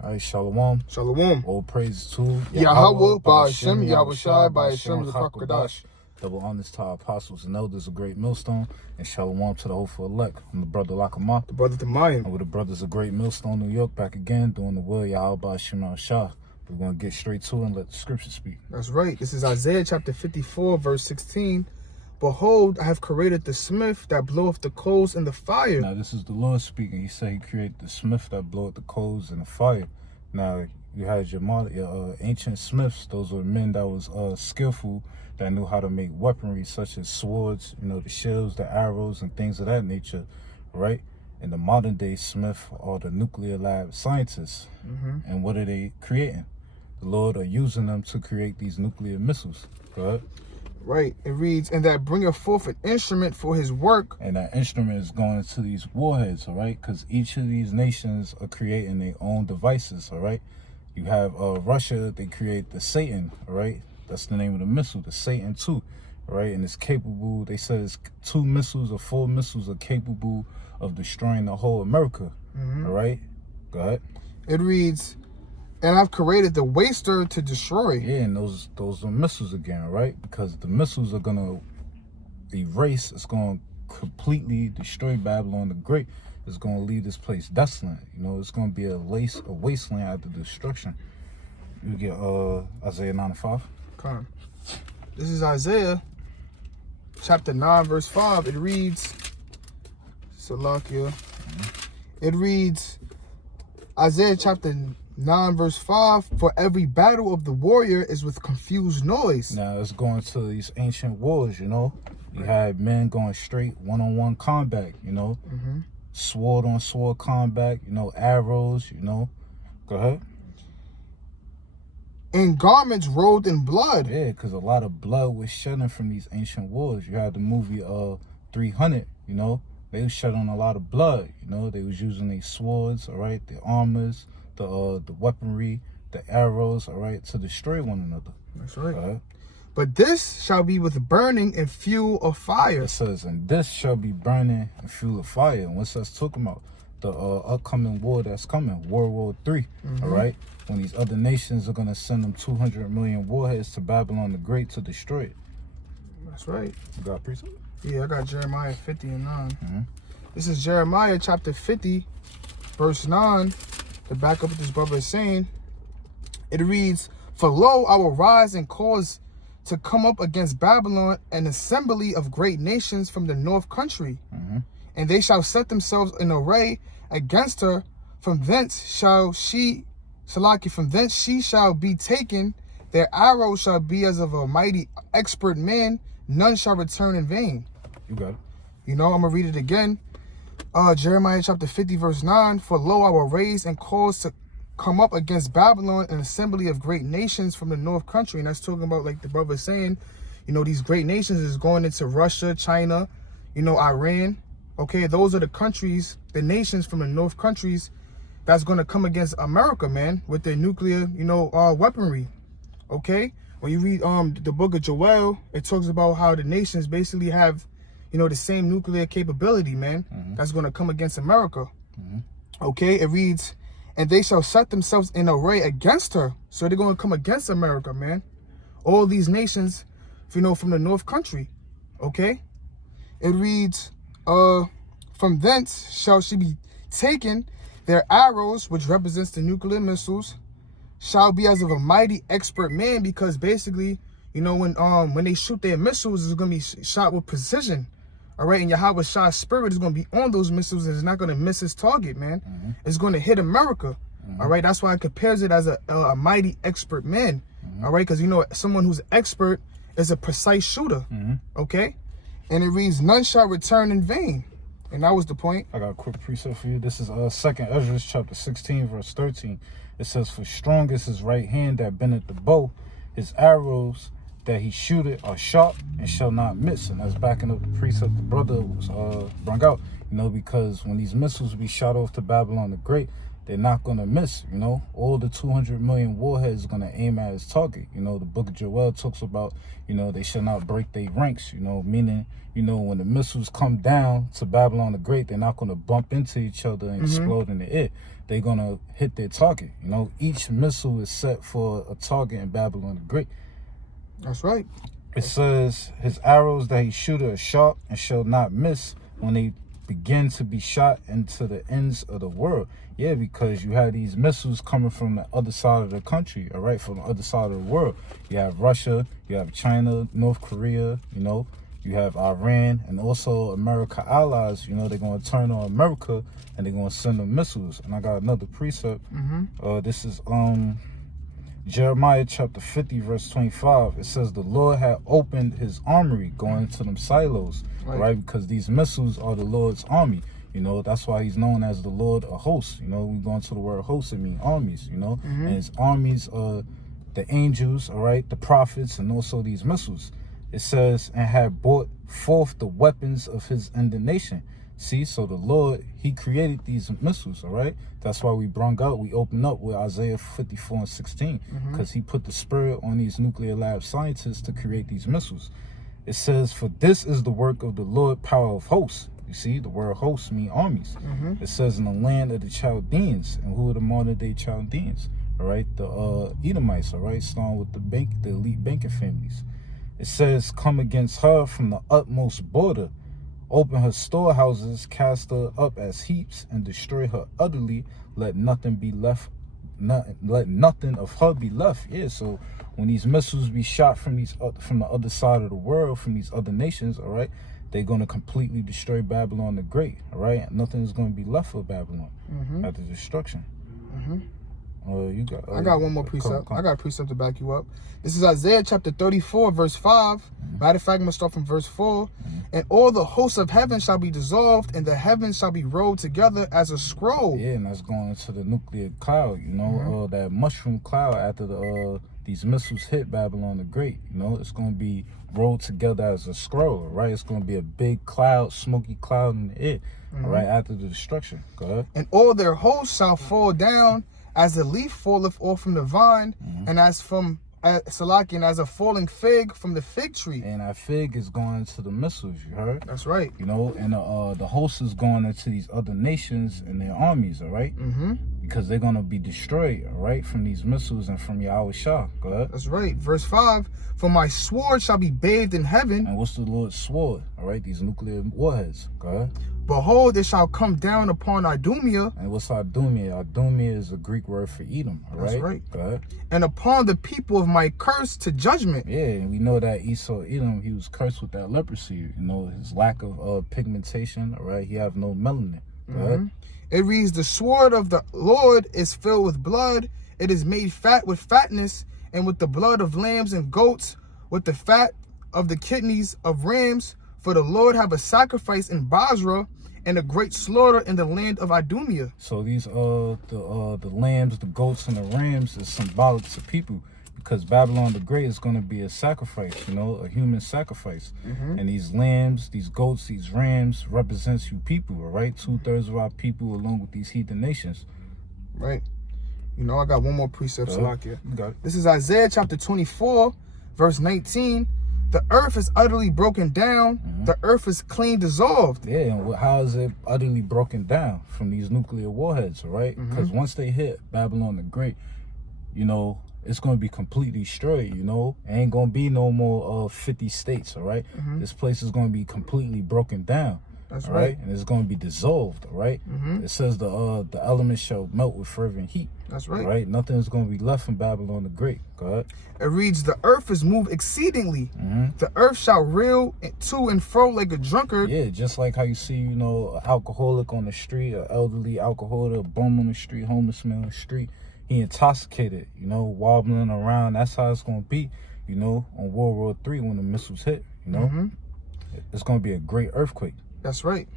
All right, shalom. Shalom. All praise to Yahweh, Ba'ashem, Yahushai, Ba'ashem, Zakakadash. Double honors to our apostles and elders, a great millstone, and shalom to the hopeful elect. I'm the brother Lakama. The brother Tamayim. And we're the brothers of Great Millstone, New York, back again, doing the will, Yahweh, Ba'ashem, Yahushai. We're going to get straight to it and let the scripture speak. That's right. This is Isaiah chapter 54, verse 16. Behold, I have created the smith that bloweth the coals in the fire. Now, this is the Lord speaking. He said he created the smith that bloweth the coals in the fire. Now, you had your ancient smiths. Those were men that was skillful, that knew how to make weaponry such as swords, the shields, the arrows, and things of that nature, right? And the modern day smith are the nuclear lab scientists. And what are they creating? The Lord are using them to create these nuclear missiles. Go ahead. Right. It reads, and that bringeth forth an instrument for his work. And that instrument is going to these warheads, all right? Because each of these nations are creating their own devices, all right? You have Russia, they create the Satan, all right? That's the name of the missile, the Satan 2, all right? And it's capable, they said it's 2 missiles or 4 missiles are capable of destroying the whole America, all right? Go ahead. It reads, and I've created the waster to destroy. Yeah, and those are missiles again, right? Because the missiles are going to erase, it's going to completely destroy Babylon the Great. It's going to leave this place desolate. It's going to be a wasteland after destruction. You get Isaiah 9:5. Come. This is Isaiah chapter 9, verse 5. It reads, Salakia. It reads, Isaiah chapter 9, verse 5, for every battle of the warrior is with confused noise. Now, it's going to these ancient wars, You had men going straight one-on-one combat, Sword on sword combat, arrows, Go ahead. And garments rolled in blood. Yeah, because a lot of blood was shedding from these ancient wars. You had the movie 300, They was shedding a lot of blood, They was using their swords, all right, the armors, the weaponry, the arrows, all right, to destroy one another. That's right. But this shall be with burning and fuel of fire. It says, and this shall be burning and fuel of fire. And what's that talking about? The upcoming war that's coming, World War III, all right? When these other nations are going to send them 200 million warheads to Babylon the Great to destroy it. That's right. You got a precept? Yeah, I got Jeremiah 50 and 9. This is Jeremiah chapter 50, verse 9. To back up what this brother is saying, it reads, for lo, I will rise and cause to come up against Babylon an assembly of great nations from the north country. And they shall set themselves in array against her. From thence she shall be taken. Their arrows shall be as of a mighty expert man. None shall return in vain. You got it. I'm going to read it again. Jeremiah chapter 50, verse 9. For lo, I will raise and cause to come up against Babylon an assembly of great nations from the north country. And that's talking about, like the brother is saying, these great nations is going into Russia, China, Iran. Okay, those are the countries, the nations from the north countries that's going to come against America, man, with their nuclear, weaponry. Okay, when you read the book of Joel, it talks about how the nations basically have, the same nuclear capability, man, that's going to come against America. Okay, it reads, and they shall set themselves in array against her. So they're going to come against America, man. All these nations, from the north country. Okay, it reads, from thence shall she be taken. Their arrows, which represents the nuclear missiles, shall be as of a mighty expert man, because basically, when they shoot their missiles, it's going to be shot with precision. All right, and Yahweh Shah's spirit is going to be on those missiles, and it's not going to miss its target, man. It's going to hit America. All right, that's why it compares it as a mighty expert man. All right, because someone who's expert is a precise shooter. Okay, and it reads, none shall return in vain. And that was the point. I got a quick precept for you. This is 2nd Ezra chapter 16, verse 13. It says, for strong is his right hand that bendeth the bow, his arrows that he shooteth are sharp and shall not miss. And that's backing up the precept the brother was brought out, because when these missiles be shot off to Babylon the Great, they're not going to miss, you know. All the 200 million warheads are going to aim at his target. You know, the book of Joel talks about, you know, they shall not break their ranks, you know, meaning, you know, when the missiles come down to Babylon the Great, they're not going to bump into each other and explode in the air. They're going to hit their target. You know, each missile is set for a target in Babylon the Great. That's right. It says, his arrows that he shooteth are sharp and shall not miss when they begin to be shot into the ends of the world. Yeah, because you have these missiles coming from the other side of the country, all right, from the other side of the world. You have Russia, you have China, North Korea, you know, you have Iran, and also America allies. You know, they're going to turn on America and they're going to send them missiles. And I got another precept. This is Jeremiah chapter 50, verse 25. It says, the Lord had opened his armory going into them silos, right? Because these missiles are the Lord's army. You know, that's why he's known as the Lord of hosts. You know, we go into the word hosts, it means armies, you know. And his armies are the angels, all right, the prophets, and also these missiles. It says, and had brought forth the weapons of his indignation. See, so the Lord, he created these missiles, all right? That's why we open up with Isaiah 54:16, because he put the spirit on these nuclear lab scientists to create these missiles. It says, for this is the work of the Lord, power of hosts. You see, the word hosts mean armies. It says, in the land of the Chaldeans. And who are the modern day Chaldeans? All right, the Edomites, all right, starting with the elite banking families. It says, come against her from the utmost border. Open her storehouses, cast her up as heaps, and destroy her utterly. Let nothing be left. Let nothing of her be left. Yeah, so when these missiles be shot from from the other side of the world, from these other nations, all right, they're going to completely destroy Babylon the Great, all right? Nothing is going to be left for Babylon after destruction. I got one more precept. I got a precept to back you up. This is Isaiah chapter 34, verse 5. Matter of fact, I'm going to start from verse 4. And all the hosts of heaven shall be dissolved, and the heavens shall be rolled together as a scroll. Yeah, and that's going into the nuclear cloud, you know, that mushroom cloud after these missiles hit Babylon the Great. You know, it's going to be rolled together as a scroll, right? It's going to be a big cloud, smoky cloud in the air, all right, after the destruction. Go ahead. And all their hosts shall fall down as the leaf falleth off from the vine, and as from and as a falling fig from the fig tree. And that fig is going to the missiles, you heard? That's right. You know, and the host is going into these other nations and their armies, all right? Because they're going to be destroyed, all right, from these missiles and from Yahweh Shah. Go ahead. That's right. Verse 5, for my sword shall be bathed in heaven. And what's the Lord's sword? All right, these nuclear warheads. Go ahead. Behold, it shall come down upon Idumea. And what's Idumea? Idumea is a Greek word for Edom, all right? That's right. Go ahead. And upon the people of my curse to judgment. Yeah, and we know that Esau, Edom, he was cursed with that leprosy, you know, his lack of pigmentation, all right? He have no melanin. Go ahead. It reads, the sword of the Lord is filled with blood. It is made fat with fatness, and with the blood of lambs and goats, with the fat of the kidneys of rams. For the Lord have a sacrifice in Basra, and a great slaughter in the land of Idumea. So these the lambs, the goats, and the rams is symbolic to people, because Babylon the Great is going to be a sacrifice, you know, a human sacrifice. And these lambs, these goats, these rams represents you people, all right? 2/3 of our people along with these heathen nations. Right. You know, I got one more precept, Salakia. Got it. This is Isaiah chapter 24, verse 19. The earth is utterly broken down. The earth is clean dissolved. Yeah, and how is it utterly broken down? From these nuclear warheads, all right? Because once they hit Babylon the Great, you know, it's going to be completely destroyed, you know? It ain't going to be no more 50 states, all right? This place is going to be completely broken down. That's all right. And it's going to be dissolved, all right? It says the elements shall melt with fervent heat. That's right. All right? Nothing is going to be left from Babylon the Great. Go ahead. It reads, the earth is moved exceedingly. The earth shall reel to and fro like a drunkard. Yeah, just like how you see, you know, an alcoholic on the street, an elderly alcoholic, a bum on the street, homeless man on the street. He intoxicated, you know, wobbling around. That's how it's going to be, you know, on World War III when the missiles hit, you know. It's going to be a great earthquake. That's right.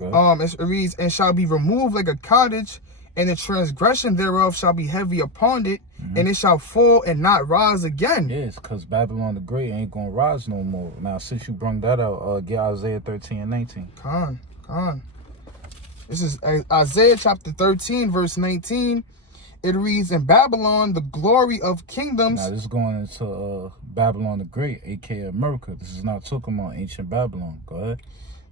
It reads, and shall be removed like a cottage, and the transgression thereof shall be heavy upon it, and it shall fall and not rise again. Yes, because Babylon the Great ain't going to rise no more. Now, since you brung that out, get Isaiah 13 and 19. Con. This is Isaiah chapter 13, verse 19. It reads, in Babylon, the glory of kingdoms. Now, this is going into Babylon the Great, a.k.a. America. This is not talking about ancient Babylon. Go ahead.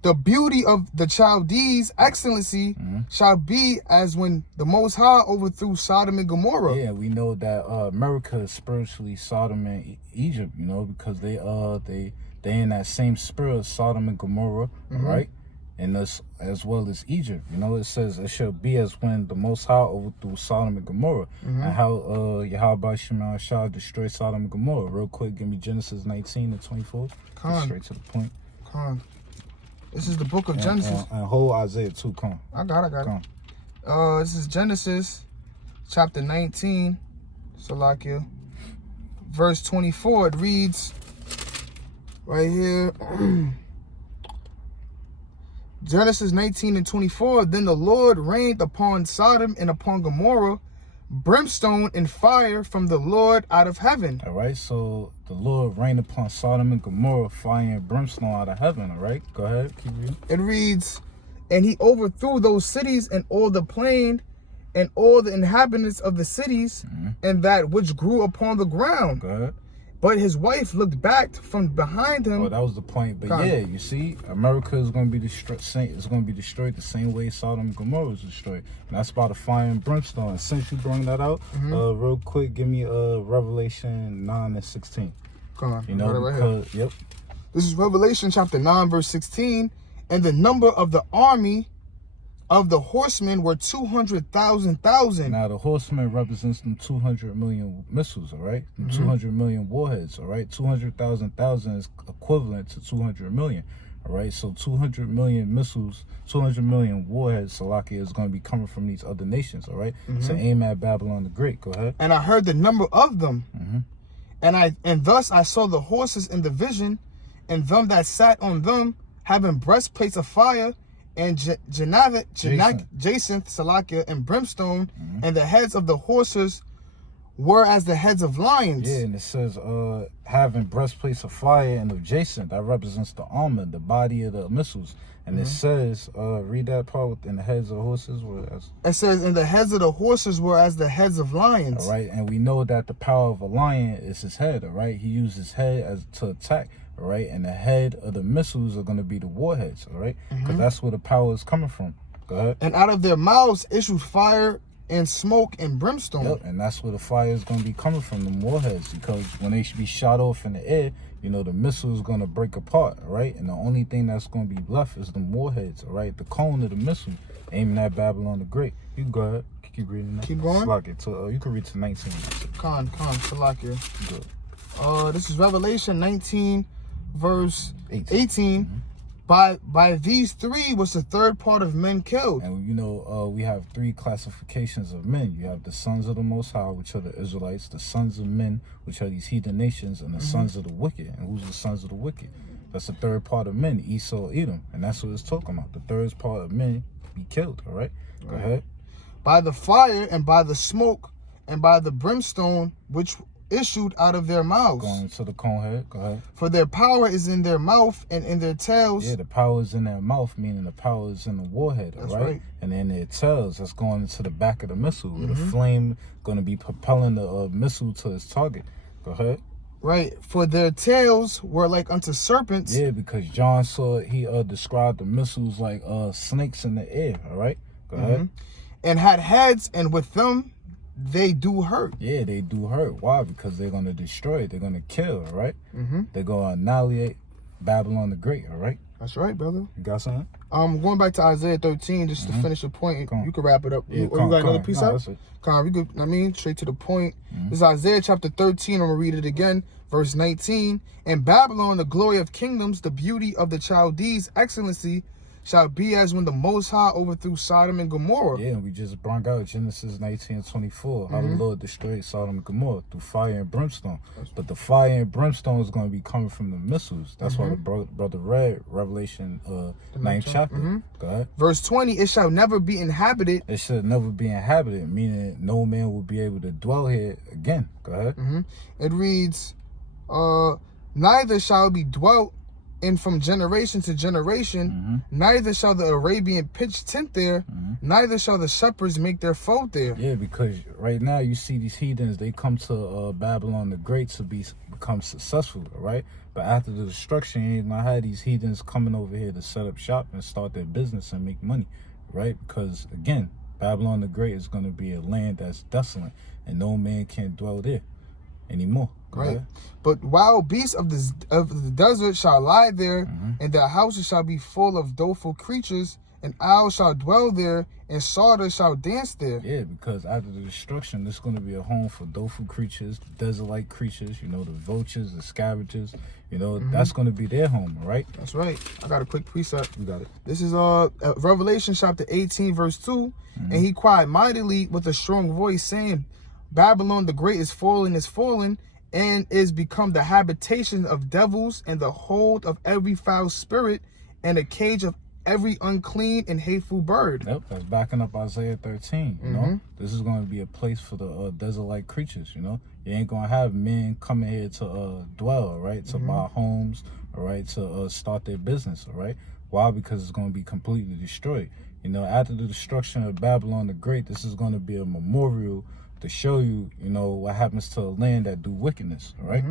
The beauty of the Chaldees' excellency shall be as when the Most High overthrew Sodom and Gomorrah. Yeah, we know that America is spiritually Sodom and Egypt, you know, because they in that same spirit of Sodom and Gomorrah, all right? And this as well as Egypt. You know, it says it shall be as when the Most High overthrew Sodom and Gomorrah. And how Yahweh Shema shall destroy Sodom and Gomorrah. Real quick, give me Genesis 19 and 24. Get straight to the point. This is the book of Genesis. And whole Isaiah 2, come. I got it. This is Genesis chapter 19, Salakia. Verse 24, it reads right here. Genesis 19 and 24, then the Lord rained upon Sodom and upon Gomorrah brimstone and fire from the Lord out of heaven. All right, so the Lord rained upon Sodom and Gomorrah fire and brimstone out of heaven. All right, go ahead, keep reading. It reads, and he overthrew those cities and all the plain and all the inhabitants of the cities and that which grew upon the ground. Go ahead. But his wife looked back from behind him. Oh, that was the point. But yeah, you see, America is going to be destroyed. It's going to be destroyed the same way Sodom and Gomorrah was destroyed, and that's by the fire and brimstone. And since you bring that out, real quick, give me Revelation 9 and 16. Come on, you know, right because here. This is Revelation chapter 9, verse 16, and the number of the army of the horsemen were 200,000. Now, the horsemen represents them 200 million missiles, all right? 200 million warheads, all right? 200,000 is equivalent to 200 million, all right? So 200 million missiles, 200 million warheads, Salakia, is going to be coming from these other nations, all right? To aim at Babylon the Great. Go ahead. And I heard the number of them. And thus I saw the horses in the vision, and them that sat on them, having breastplates of fire, and Jacinth, Salakia, and brimstone, and the heads of the horses were as the heads of lions. Yeah, and it says having breastplates of fire and of Jacinth. That represents the armor, the body of the missiles. And it says, read that part, within the heads of horses were as... It says, and the heads of the horses were as the heads of lions. All right, and we know that the power of a lion is his head, all right? He used his head to attack. All right, and the head of the missiles are going to be the warheads, all right? Because that's where the power is coming from. Go ahead. And out of their mouths issued fire and smoke and brimstone. Yep, and that's where the fire is going to be coming from, the warheads, because when they should be shot off in the air, you know, the missile is going to break apart, all right? And the only thing that's going to be left is the warheads, all right? The cone of the missile aiming at Babylon the Great. You can go ahead. Keep reading that. Keep going? Salakia, you can read to 19. Salakia. Good. This is Revelation 19, verse 18. By these three was the third part of men killed. And you know, we have three classifications of men. You have the sons of the Most High, which are the Israelites, the sons of men, which are these heathen nations, and the sons of the wicked. And who's the sons of the wicked? That's the third part of men, Esau, Edom. And that's what it's talking about. The third part of men be killed, all right? Go ahead. By the fire and by the smoke and by the brimstone, which issued out of their mouths. Going to the cone head. Go ahead. For their power is in their mouth and in their tails. Yeah, the power is in their mouth, meaning the power is in the warhead, That's right? right. And then their tails, that's going into the back of the missile. With the flame going to be propelling the missile to its target. Go ahead. Right. For their tails were like unto serpents. Yeah, because John saw, he described the missiles like snakes in the air, all right? Go ahead. And had heads, and with them they do hurt. Yeah, they do hurt. Why? Because they're going to destroy it. They're going to kill, all right? They're going to annihilate Babylon the Great, all right? That's right, brother. You got something? Going back to Isaiah 13, just to finish the point. You can wrap it up. Yeah, You got another piece up? We good. I mean, straight to the point. This is Isaiah chapter 13. I'm going to read it again. Verse 19. In Babylon, the glory of kingdoms, the beauty of the Chaldees' excellency, shall be as when the Most High overthrew Sodom and Gomorrah. Yeah, we just brought out Genesis 19:24, how the Lord destroyed Sodom and Gomorrah through fire and brimstone. But the fire and brimstone is going to be coming from the missiles. That's why the brother read Revelation 9th chapter. Go ahead. Verse 20, it shall never be inhabited. It should never be inhabited, meaning no man will be able to dwell here again. Go ahead. It reads, neither shall be dwelt and from generation to generation, neither shall the Arabian pitch tent there, neither shall the shepherds make their fold there. Yeah, because right now you see these heathens, they come to Babylon the Great to become successful, right? But after the destruction, you ain't gonna have these heathens coming over here to set up shop and start their business and make money, right? Because again, Babylon the Great is gonna be a land that's desolate, and no man can dwell there anymore. Right. But wild beasts of the desert shall lie there, and their houses shall be full of doleful creatures, and owls shall dwell there, and satyrs shall dance there. Yeah, because after the destruction, there's going to be a home for doleful creatures, desert-like creatures, you know, the vultures, the scavengers, you know, that's going to be their home, right? That's right. I got a quick precept. You got it. This is Revelation chapter 18, verse 2. And he cried mightily with a strong voice, saying, Babylon the Great is fallen, and is become the habitation of devils, and the hold of every foul spirit, and a cage of every unclean and hateful bird. Yep, that's backing up Isaiah 13, you know? This is going to be a place for the desert-like creatures, you know? You ain't going to have men coming here to dwell, right? To buy homes, all right? To start their business, all right? Why? Because it's going to be completely destroyed. You know, after the destruction of Babylon the Great, this is going to be a memorial to show you, you know, what happens to a land that do wickedness, all right?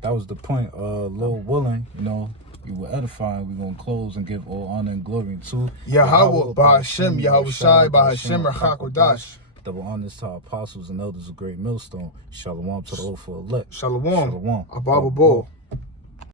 That was the point. Lord willing, you know, you were edifying. We're going to close and give all honor and glory to Yahweh, Ba'Hashem, Yahweh Shai, Ba'Hashem, Rachakodash. Double honors to our apostles and elders of Great Millstone. Shalom to the Lord for elect. Shalom. Shalom. Abba Bo.